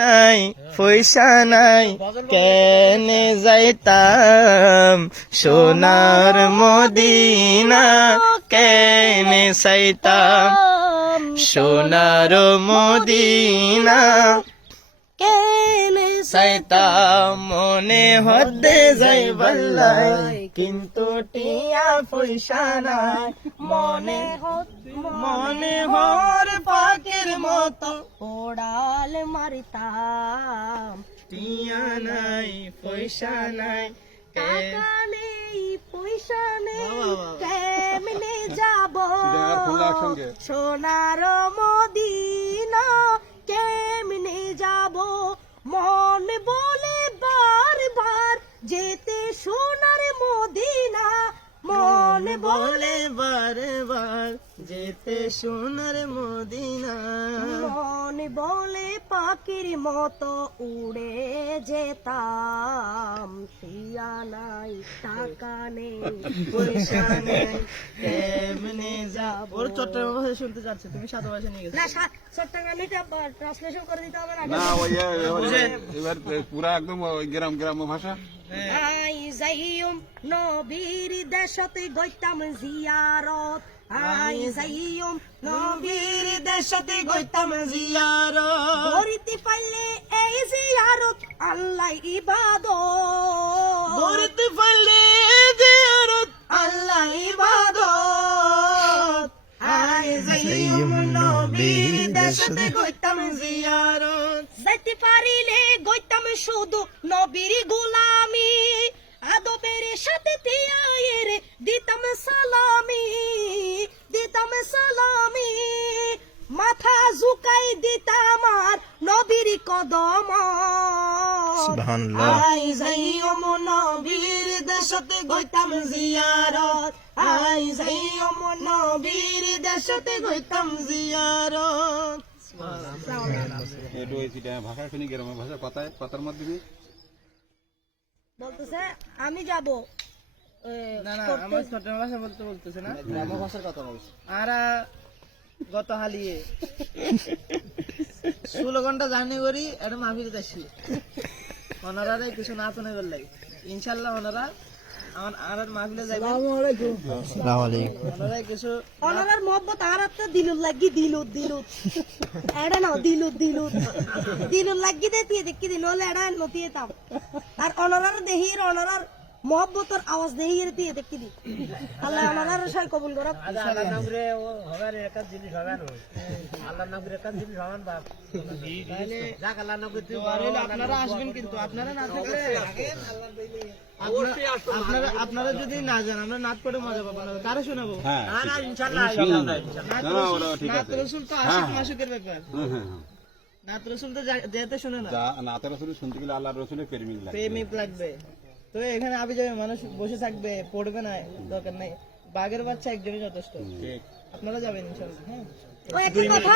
নাই, পয়সা নাই, কেনে যাইতাম? সোনার মদিনা কেনে চাইতাম সোনার মদিনা কেনে চাইতাম মনে হতে যাই বল্লাই, কিন্তু টিয়া পয়সা নাই। মনে মনে পাখির মতো ওড়াল মারিতাম। টিয়া নাই পয়সা নাই টাকা নেই পয়সা নেই কেমনে যাব? সোনার মদিনা কেমনে যাব? মন বলে বারবার যেতে সোনার মদিনা। মন বলে বলে বারে বার যেতে সোনার মদিনা। মন বলে পাখির মতো উড়ে যেতাম। টিয়া নাই টাকা নেই পয়সা নেই। কেমনে যাব? ওর চট্টগ্রাম ভাষা শুনতে চাচ্ছে তুমি সাদা ভাষা নিয়ে গেছো। না চট্টগ্রামিটা ট্রান্সলেশন করে দিতে হবে না না ওই এবার- এবার পুরা একদম গ্রাম গ্রাম ভাষা। আই যাইম নবীর দেশতে গইতাম জিয়ারত। আই যাইম নবীর দেশতে গইতাম জিয়ারত। করিতে পাইলে এই জিয়ারত আল্লাহ ইবাদত। ধরতে পারলে জিয়ারত আল্লাহ ইবাদত। আই যাইম নবীর দেশতে কইতাম জিয়ারত। যাইতে পারিলে গইতাম শুধু নবীর গোলামি। আদবের সাথে তিয়ায়ের দিতাম সালামি। ঝুকাই দিতাম আর নবীর কদম সুবহানাল্লাহ। আই যাইম নবীর দেশতে গইতাম জিয়ারত। আই যাইম নবীর দেশতে গইতাম জিয়ারত। এটা ওই সিটা ভাষা শুনি গ্রামের ভাষা কথায় কথার মাধ্যমে। বলতেছে আমি যাব। না না আমার চট্টগ্রাম ভাষা বলতে বলতেছে না। গ্রাম ভাষার কথা বলছে আর গত হালিয়ে ষোলো ঘণ্টা জার্নি করি এটা মাহফিল আসছি ওনারা কিছু না শুনে বললাই ইনশাল্লাহ ওনারা আমার আর মাহফিলে যাইবে ওনারা কিছু অনারার মোহব্বত আর একটা দিলুর লাগি দিলুত দিলুত এড়া না দিলুত দিলুত দিলুর লাগি দে দিয়ে দেখি দিন হলে এড়া নতিয়ে তাম। আর অনারার দেহির অনারার মোহব্বতর আওয়াজ দেহির দিয়ে দেখি দি আল্লাহ অনারার সই কবুল করক। আপনারা আসবেন কিন্তু আপনারা না থাকলে আপনারা- আপনারা আপনারা যদি না যান আমরা নাচ করে মজা পাবো না। কারে শোনাবো। হ্যাঁ না, না, ঠিক নাত আছে। রসুল তো আশিক মাসুকের ব্যাপার। হ্যাঁ হ্যাঁ হ্যাঁ। নাত রসুল তো যেতে শুনে না। রসুল শুনতে গেলে আল্লাহ রসুলের প্রেমিক লাগে প্রেমিক লাগবে। তো এখানে আবি যাবে মানুষ বসে থাকবে পড়বে না দরকার নাই। বাঘের বাচ্চা একজনই যথেষ্ট। আপনারা যাবেন ইনশাল্লাহ হ্যাঁ? ও একটা কথা